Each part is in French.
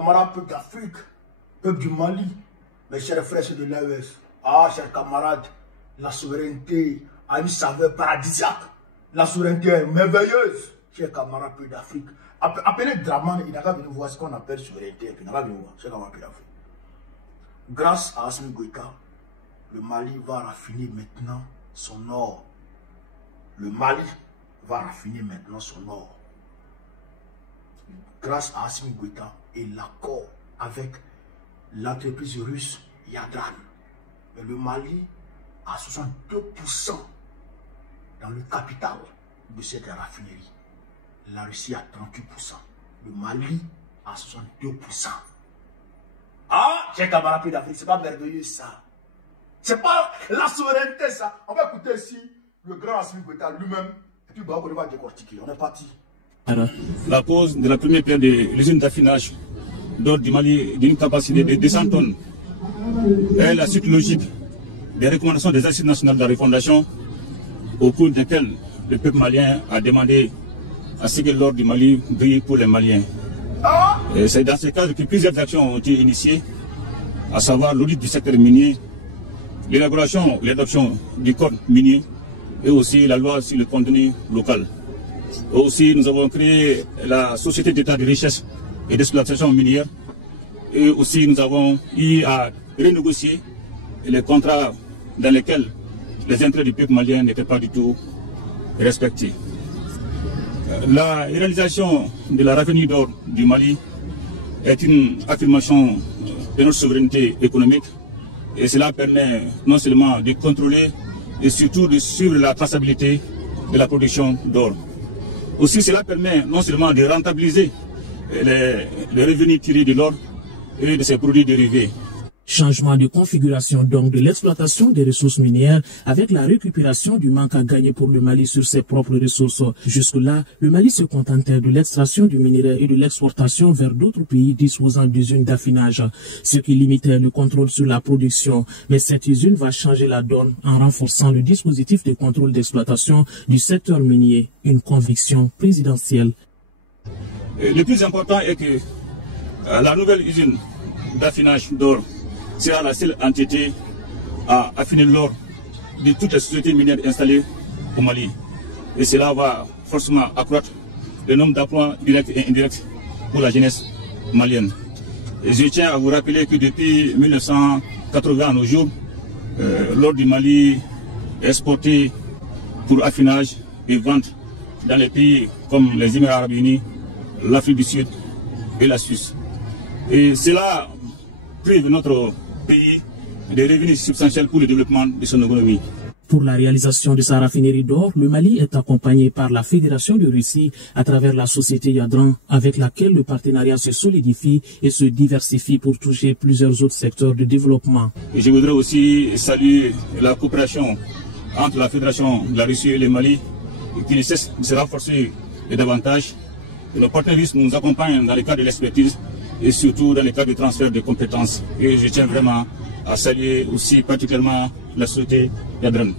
camarades peuple d'Afrique, peuple du Mali, mes chers frères de l'AES, ah, chers camarades, la souveraineté a une saveur paradisiaque. La souveraineté est merveilleuse, chers camarades peuple d'Afrique. Appelez Draman, il n'a qu'à venir voir ce qu'on appelle souveraineté, il n'a qu'à venir voir, chers camarades peuple d'Afrique. Grâce à Assimi Goïta, le Mali va raffiner maintenant son or. Le Mali va raffiner maintenant son or. Grâce à Assimi Goïta et l'accord avec l'entreprise russe Yadran. Mais le Mali a 62% dans le capital de cette raffinerie. La Russie a 38%. Le Mali a 62%. Ah, j'ai camarade d'Afrique, c'est pas merveilleux ça. C'est pas la souveraineté ça. On va écouter ici le grand Assimi Goïta lui-même. Et puis on va décortiquer. On est parti. La pose de la première pierre de l'usine d'affinage d'or du Mali d'une capacité de 200 tonnes est la suite logique des recommandations des assises nationales de la refondation au cours desquelles le peuple malien a demandé à ce que l'or du Mali brille pour les Maliens. C'est dans ce cadre que plusieurs actions ont été initiées, à savoir l'audit du secteur minier, l'élaboration et l'adoption du code minier et aussi la loi sur le contenu local. Aussi, nous avons créé la Société d'État de richesse et d'exploitation minière et aussi nous avons eu à renégocier les contrats dans lesquels les intérêts du peuple malien n'étaient pas du tout respectés. La réalisation de la raffinerie d'or du Mali est une affirmation de notre souveraineté économique et cela permet non seulement de contrôler et surtout de suivre la traçabilité de la production d'or. Aussi, cela permet non seulement de rentabiliser les revenus tirés de l'or et de ses produits dérivés. Changement de configuration donc de l'exploitation des ressources minières avec la récupération du manque à gagner pour le Mali sur ses propres ressources. Jusque-là, le Mali se contentait de l'extraction du minerai et de l'exportation vers d'autres pays disposant d'usines d'affinage, ce qui limitait le contrôle sur la production. Mais cette usine va changer la donne en renforçant le dispositif de contrôle d'exploitation du secteur minier, une conviction présidentielle. Le plus important est que la nouvelle usine d'affinage d'or sera la seule entité à affiner l'or de toutes les sociétés minières installées au Mali. Et cela va forcément accroître le nombre d'emplois directs et indirects pour la jeunesse malienne. Et je tiens à vous rappeler que depuis 1980 à nos jours, l'or du Mali est exporté pour affinage et vente dans les pays comme les Émirats arabes unis, l'Afrique du Sud et la Suisse. Et cela prive notre pays des revenus substantiels pour le développement de son économie. Pour la réalisation de sa raffinerie d'or, le Mali est accompagné par la Fédération de Russie à travers la société Yadran, avec laquelle le partenariat se solidifie et se diversifie pour toucher plusieurs autres secteurs de développement. Et je voudrais aussi saluer la coopération entre la Fédération de la Russie et le Mali, qui ne cesse de se renforcer davantage. Et nos partenaires russes nous accompagnent dans le cadre de l'expertise et surtout dans le cadre du transfert de compétences. Et je tiens vraiment à saluer aussi particulièrement la société Yadran.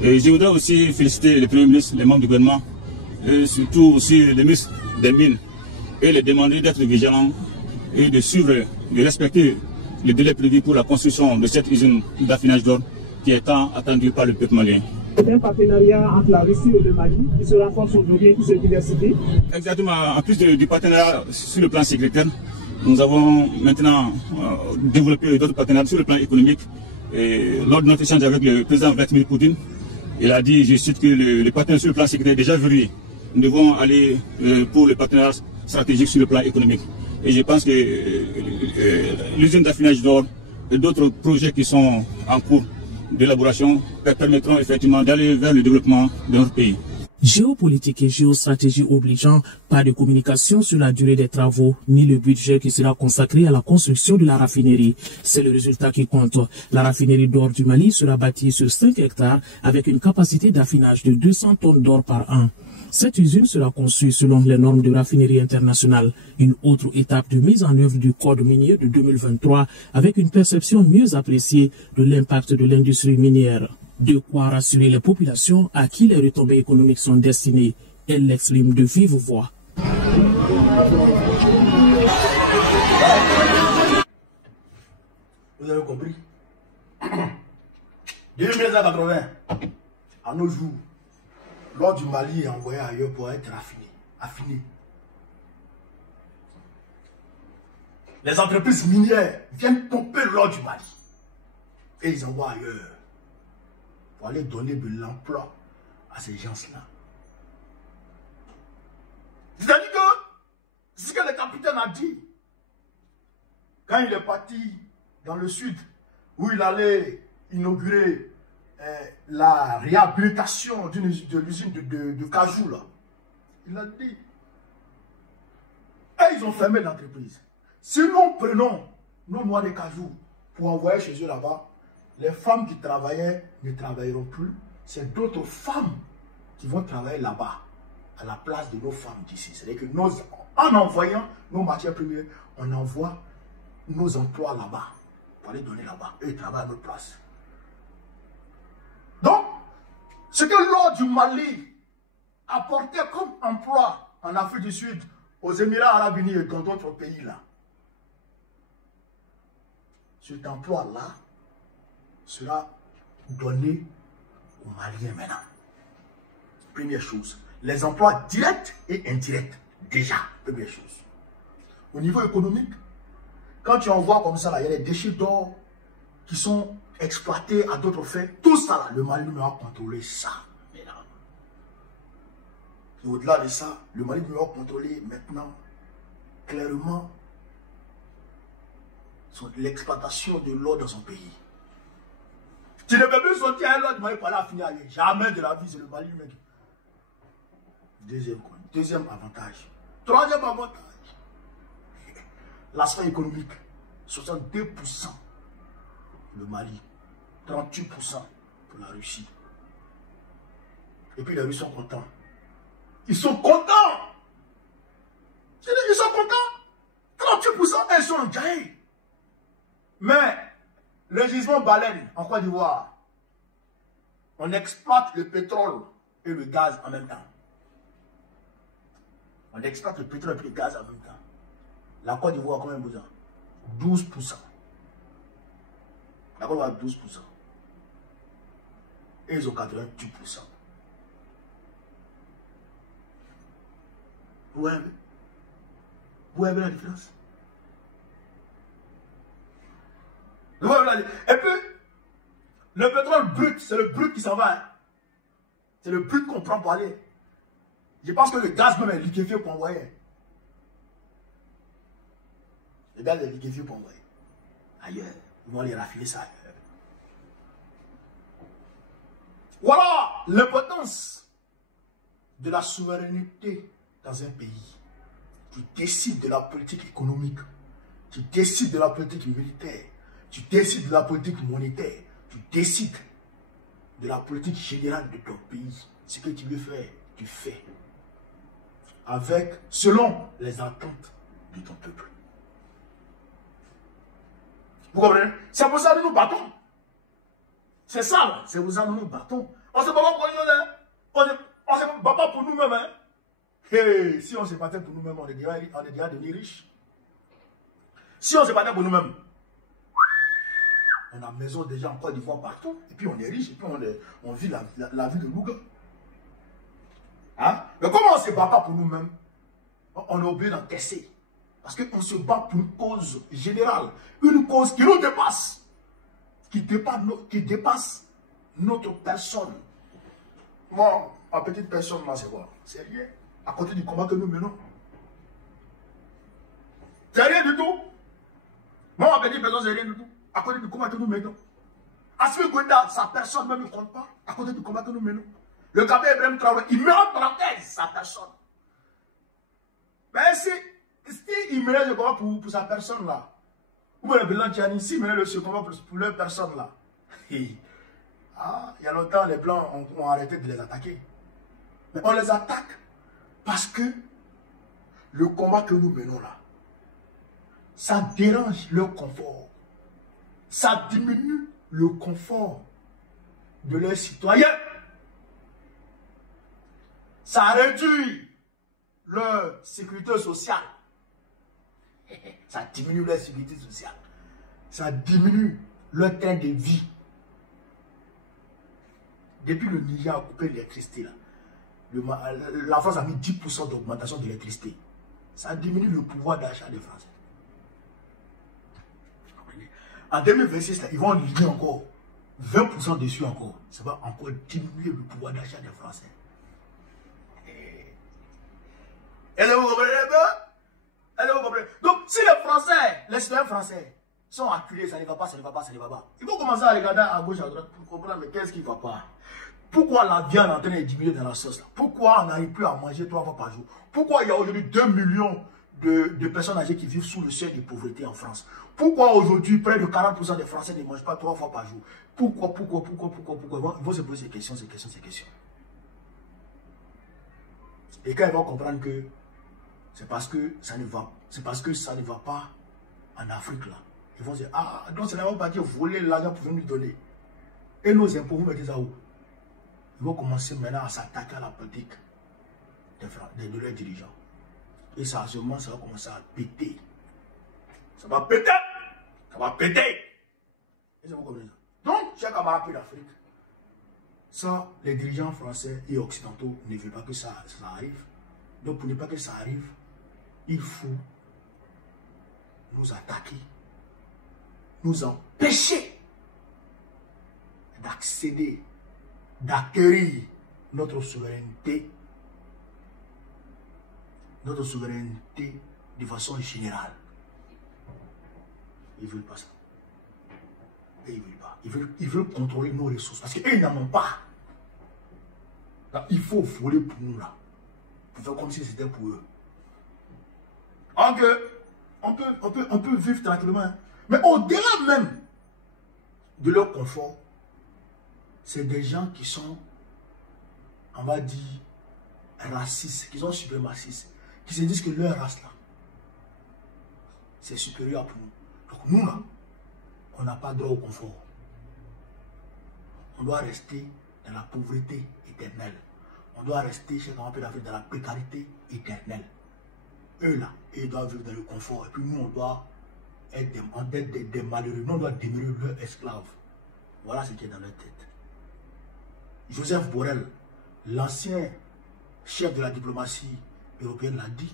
Et je voudrais aussi féliciter le Premier ministre, les membres du gouvernement, et surtout aussi les ministres des Mines, et les demander d'être vigilants et de suivre, de respecter le délai prévu pour la construction de cette usine d'affinage d'or qui est tant attendue par le peuple malien. C'est un partenariat entre la Russie et le Mali qui se renforce aujourd'hui, qui se diversifie. Exactement. En plus du partenariat sur le plan sécuritaire, nous avons maintenant développé d'autres partenariats sur le plan économique. Et lors de notre échange avec le président Vladimir Poutine, il a dit, je cite, que le partenariat sur le plan sécuritaire est déjà verrouillé. Nous devons aller pour le partenariat stratégique sur le plan économique. Et je pense que l'usine d'affinage d'or et d'autres projets qui sont en cours d'élaboration permettront effectivement d'aller vers le développement de notre pays. Géopolitique et géostratégie obligeant, pas de communication sur la durée des travaux, ni le budget qui sera consacré à la construction de la raffinerie. C'est le résultat qui compte. La raffinerie d'or du Mali sera bâtie sur 5 hectares avec une capacité d'affinage de 200 tonnes d'or par an. Cette usine sera conçue selon les normes de raffinerie internationale, une autre étape de mise en œuvre du code minier de 2023 avec une perception mieux appréciée de l'impact de l'industrie minière. De quoi rassurer les populations à qui les retombées économiques sont destinées. Elle l'exprime de vive voix. Vous avez compris? Depuis 1980, à nos jours, l'or du Mali est envoyé ailleurs pour être affiné. Les entreprises minières viennent pomper l'or du Mali et ils envoient ailleurs pour aller donner de l'emploi à ces gens-là. C'est-à-dire que c'est ce que le capitaine a dit quand il est parti dans le sud où il allait inaugurer la réhabilitation de l'usine de cajou là. Il a dit. Et ils ont fermé l'entreprise. Si nous prenons nos noix de cajou pour envoyer chez eux là-bas, les femmes qui travaillaient ne travailleront plus. C'est d'autres femmes qui vont travailler là-bas à la place de nos femmes d'ici. C'est-à-dire que en envoyant nos matières premières, on envoie nos emplois là-bas pour les donner là-bas. Eux, ils travaillent à notre place. Donc, ce que l'or du Mali apportait comme emploi en Afrique du Sud, aux Émirats Arabes Unis et dans d'autres pays là, cet emploi-là sera donné aux Maliens maintenant. Première chose, les emplois directs et indirects, déjà, première chose. Au niveau économique, quand tu envoies comme ça, là, il y a des déchets d'or qui sont exploités à d'autres fins. Tout ça, là, le Mali va contrôler ça. Et au-delà de ça, le Mali va contrôler maintenant, clairement, l'exploitation de l'or dans son pays. Tu ne peux plus sortir un lot du Mali pour aller affiner ailleurs. Jamais de la vie, c'est le Mali, mec. Deuxième avantage. Troisième avantage. L'aspect économique. 62% le Mali. 38% pour la Russie. Et puis les Russes sont contents. Ils sont contents. Ils sont contents. 38%, ils sont en Djaï. Mais le gisement baleine en Côte d'Ivoire, on exploite le pétrole et le gaz en même temps. On exploite le pétrole et le gaz en même temps. La Côte d'Ivoire a combien besoin? 12%. La Côte d'Ivoire a 12%. Et ils ont 88%. Vous voyez la différence? Et puis, le pétrole brut, c'est le brut qui s'en va. C'est le brut qu'on prend pour aller. Je pense que le gaz même est liquéfié pour envoyer. Le gaz est liquéfié pour envoyer. Ailleurs. Ils vont aller raffiner ça ailleurs. Voilà l'importance de la souveraineté dans un pays. Tu décides de la politique économique. Tu décides de la politique militaire. Tu décides de la politique monétaire. Tu décides de la politique générale de ton pays. Ce que tu veux faire, tu fais. Selon les attentes de ton peuple. Vous comprenez? C'est pour ça que nous nous battons. C'est ça, c'est pour ça que nous nous battons. On ne se bat pas pour nous-mêmes. On ne se bat pas pour nous-mêmes. Hein? Hey, si on se battait pour nous-mêmes, on est déjà devenus riches. Si on se battait pour nous-mêmes, on a maison déjà en Côte d'Ivoire partout. Et puis on est riche. Et puis on vit la vie de Louga. Hein? Mais comment on ne se bat pas pour nous-mêmes? On est obligé d'encaisser. Parce qu'on se bat pour une cause générale. Une cause qui nous dépasse. Qui dépasse notre personne. Moi, ma petite personne, là, c'est quoi? C'est rien. À côté du combat que nous menons. C'est rien du tout. Moi, ma petite personne, c'est rien du tout. À côté du combat que nous menons. Assimi Goïta, sa personne même ne compte pas. À côté du combat que nous menons. Le capitaine Ibrahim Traoré, il met en parenthèse sa personne. Mais si il menait le combat pour sa personne là, ou bien le Blanc Tchani, s'il menait le combat pour leur personne là, il y a longtemps, les Blancs ont arrêté de les attaquer. Mais on les attaque parce que le combat que nous menons là, ça dérange leur confort. Ça diminue le confort de leurs citoyens. Ça réduit leur sécurité sociale. Ça diminue leur sécurité sociale. Ça diminue leur train de vie. Depuis le Niger a coupé l'électricité, la France a mis 10% d'augmentation de l'électricité. Ça diminue le pouvoir d'achat des Français. En 2026, là, ils vont lier encore 20% dessus encore. Ça va encore diminuer le pouvoir d'achat des Français. Est-ce que vous comprenez? Est-ce que vous comprenez? Donc, si les Français, les citoyens français, sont acculés, ça ne va pas, ça ne va pas, ça ne va pas. Il faut commencer à regarder à gauche, à droite pour comprendre, mais qu'est-ce qui ne va pas? Pourquoi la viande est en train de diminuer dans la sauce là? Pourquoi on n'arrive plus à manger 3 fois par jour? Pourquoi il y a aujourd'hui 2 millions de personnes âgées qui vivent sous le seuil de pauvreté en France? Pourquoi aujourd'hui près de 40% des Français ne mangent pas 3 fois par jour? Pourquoi? Il faut se poser ces questions. Et quand ils vont comprendre que c'est parce que ça ne va pas en Afrique là, ils vont dire, ah, donc c'est là-bas partir voler l'argent pour nous donner. Et nos impôts, vous mettez ça où? Ils vont commencer maintenant à s'attaquer à la politique de leurs dirigeants. Et ça, sûrement, ça va commencer à péter. Ça va péter! Ça va péter! Et ça, vous comprenez ça? Donc, chers camarades d'Afrique, ça, les dirigeants français et occidentaux ne veulent pas que ça arrive. Donc, pour ne pas que ça arrive, il faut nous attaquer, nous empêcher d'accéder, d'acquérir notre souveraineté de façon générale. Ils ne veulent pas ça. Et ils veulent pas. Ils veulent contrôler nos ressources parce qu'eux, ils n'en ont pas. Donc, il faut voler pour nous là. Pour faire comme si c'était pour eux. On peut vivre tranquillement. Hein. Mais au-delà même de leur confort, c'est des gens qui sont, on va dire, racistes, qui sont suprémacistes, qui se disent que leur race là, c'est supérieur pour nous. Donc nous là, on n'a pas droit au confort. On doit rester dans la pauvreté éternelle. On doit rester chez l'Afrique dans la précarité éternelle. Eux là, ils doivent vivre dans le confort. Et puis nous, on doit être des malheureux. Nous, on doit demeurer leurs esclaves. Voilà ce qui est dans leur tête. Joseph Borrell, l'ancien chef de la diplomatie européenne, l'a dit.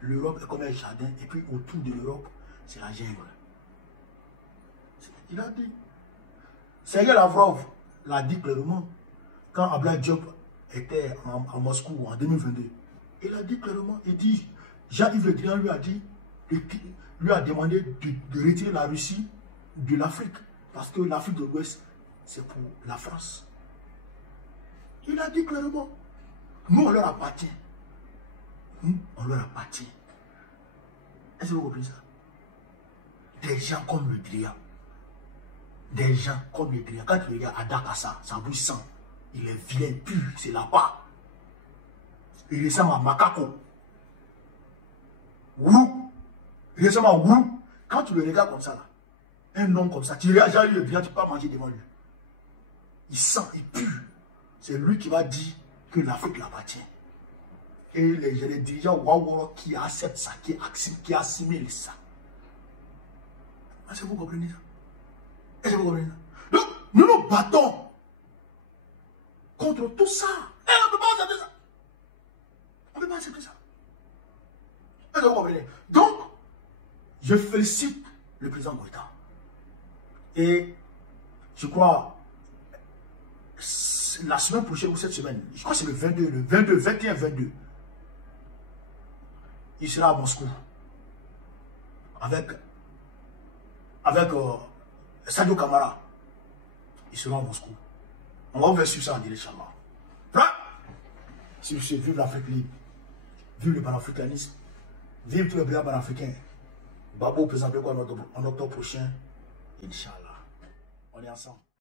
L'Europe est comme un jardin, et puis autour de l'Europe, c'est la jungle. Il a dit. Sergei Lavrov l'a dit clairement. Quand Abdoulaye Diop était en Moscou en 2022, il a dit clairement, il dit, Jean-Yves Le Drian lui a demandé de retirer la Russie de l'Afrique, parce que l'Afrique de l'Ouest, c'est pour la France. Il a dit clairement, nous on leur appartient. Nous, on leur appartient. Est-ce que vous comprenez ça? Des gens comme Le Drian. Des gens comme Le Drian. Quand tu regardes Adakassa, ça bouge sang. Il est vilain, pur, c'est là-bas. Il ressemble à Makako. Wou. Il ressemble à Wou. Quand tu le regardes comme ça, là, un homme comme ça, tu regardes Jean-Yves Le Drian, tu ne peux pas manger devant lui. Il sent, il pue. C'est lui qui va dire que l'Afrique l'appartient. Et les dirigeants Waworo qui acceptent ça, qui assimilent ça. Est-ce que vous comprenez ça? Est-ce que vous comprenez ça? Donc, nous nous battons contre tout ça. Et on ne peut pas accepter ça. On ne peut pas accepter ça. Est-ce que vous comprenez? Donc, je félicite le président Goïta. Et je crois, la semaine prochaine ou cette semaine, je crois que c'est le 22, 21, 22, il sera à Moscou avec Sadio Kamara. Il sera à Moscou. On va ouvrir sur ça en direct, Inch'Allah. Sur ce, vive l'Afrique libre, vive le panafricanisme, vive tous les brillants panafricains. Babo présente quoi en octobre prochain, Inch'Allah. On est ensemble.